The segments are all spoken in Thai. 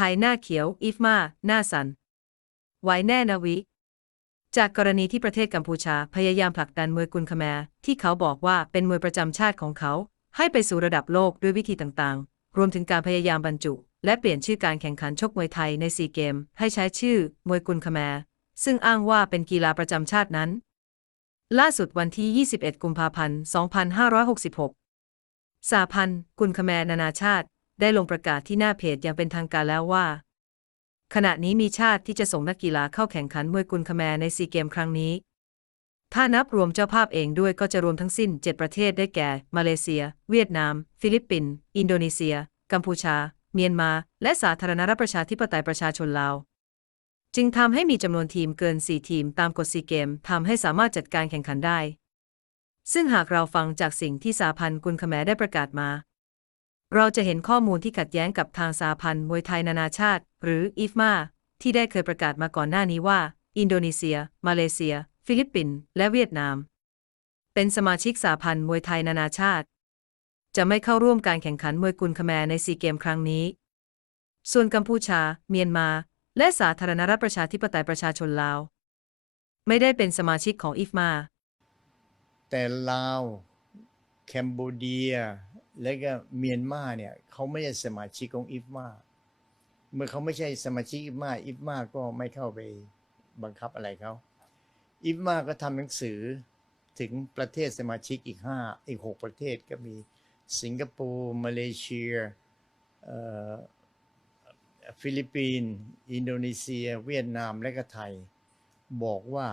ไทยหน้าเขียว อีฟมา หน้าสัน ไว้แน่นะวิ จากกรณีที่ประเทศกัมพูชาพยายามผลักดันมวยกุนคแมร์ที่เขาบอกว่าเป็นมวยประจำชาติของเขา ให้ไปสู่ระดับโลกด้วยวิธีต่างๆ รวมถึงการพยายามบรรจุ และเปลี่ยนชื่อการแข่งขันชกมวยไทยในซีเกม ให้ใช้ชื่อมวยกุนคแมร์ซึ่งอ้างว่าเป็นกีฬาประจำชาตินั้น ล่าสุดวันที่ 21 กุมภาพันธ์ 2566สาพันธ์กุนคแมร์นานาชาติ ได้ลงประกาศที่หน้าเพจอย่างเป็นทางการแล้วว่า ขณะนี้มีชาติที่จะส่งนักกีฬาเข้าแข่งขันมวยกุนคแมในซีเกมครั้งนี้ ถ้านับรวมเจ้าภาพเองด้วยก็จะรวมทั้งสิ้น 7 ประเทศได้แก่ มาเลเซีย เวียดนาม ฟิลิปปินส์อินโดนีเซีย กัมพูชา เมียนมา และสาธารณรัฐประชาธิปไตยประชาชนลาวจึงทำให้มีจำนวนทีมเกิน 4 ทีมตามกฎซีเกมทำให้สามารถจัดการแข่งขันได้ ซึ่งหากเราฟังจากสิ่งที่สาพันธ์กุนคแมได้ประกาศมา เราจะเห็นข้อมูลที่ขัดแย้งกับทางสาพันธ์มวยไทยนานาชาติ หรืออีฟมาที่ได้เคยประกาศมาก่อนหน้านี้ว่า อินโดนีเซีย มาเลเซีย ฟิลิปปินส์และเวียดนาม เป็นสมาชิกสาพันธ์มวยไทยนานาชาติ จะไม่เข้าร่วมการแข่งขันมวยกุนคแมรในซีเกมครั้งนี้ ส่วนกัมพูชา เมียนมา และสาธารณรัฐประชาธิปไตยประชาชนลาว ไม่ได้เป็นสมาชิกของอีฟมาแต่ลาวแคนเบเดีย และก็เมียนมาเนี่ยเขาไม่ใช่สมาชิกของอิฟมา เมื่อเขาไม่ใช่สมาชิกอิฟมาอิฟมาก็ไม่เข้าไปบังคับอะไรเขาอิฟมาก็ทำหนังสือถึงประเทศสมาชิกอีกห้าอีกหกประเทศก็มีสิงคโปร์มาเลเซียฟิลิปปินส์อินโดนีเซีย เวียดนามและก็ไทย บอกว่า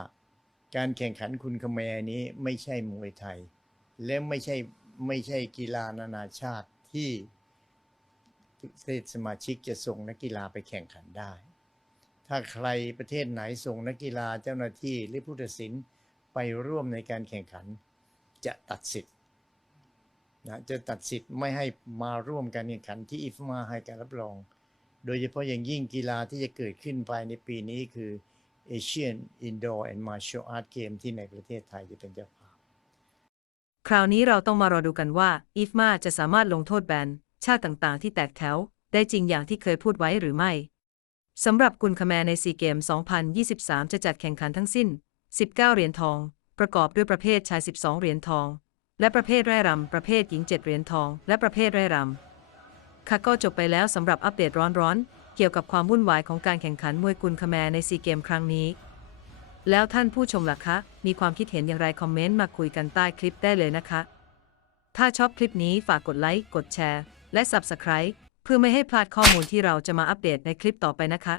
การแข่งขันคุณคแมนี้ไม่ใช่มวยไทย และไม่ใช่ ไม่ใช่กีฬานานาชาติที่ประเทศสมาชิกจะส่งนักกีฬาไปแข่งขันได้ ถ้าใครประเทศไหนส่งนักกีฬาเจ้าหน้าที่หรือผู้ตัดสินไปร่วมในการแข่งขันจะตัดสิทธิ์นะจะตัดสิทธิ์ไม่ให้มาร่วมการแข่งขันที่อิฟมาให้การรับรอง โดยเฉพาะอย่างยิ่งกีฬาที่จะเกิดขึ้นภายในปีนี้คือ Asian Indoor and Martial Art Game ที่ในประเทศไทยจะเป็นเจ้า คราวนี้เราต้องมารอดูกันว่าอีฟมาจะสามารถลงโทษแบนชาติต่างๆ ที่แตกแถว ได้จริงอย่างที่เคยพูดไว้หรือไม่สำหรับกุนคแมร์ในซีเกม 2023 จะจัดแข่งขันทั้งสิ้น 19 เหรียญทอง ประกอบด้วยประเภทชาย 12 เหรียญทอง และประเภทไร่รำประเภทหญิง 7 เหรียญทอง และประเภทไร่รำค่ะก็จบไปแล้วสำหรับอัปเดตร้อนๆ เกี่ยวกับความวุ่นวายของการแข่งขันมวยกุนคแมร์ในซีเกมครั้งนี้ แล้วท่านผู้ชมล่ะคะ มีความคิดเห็นอย่างไรคอมเมนต์มาคุยกันใต้คลิปได้เลยนะคะ ถ้าชอบคลิปนี้ฝากกดไลค์ กดแชร์ และ Subscribe เพื่อไม่ให้พลาดข้อมูลที่เราจะมาอัปเดตในคลิปต่อไปนะคะ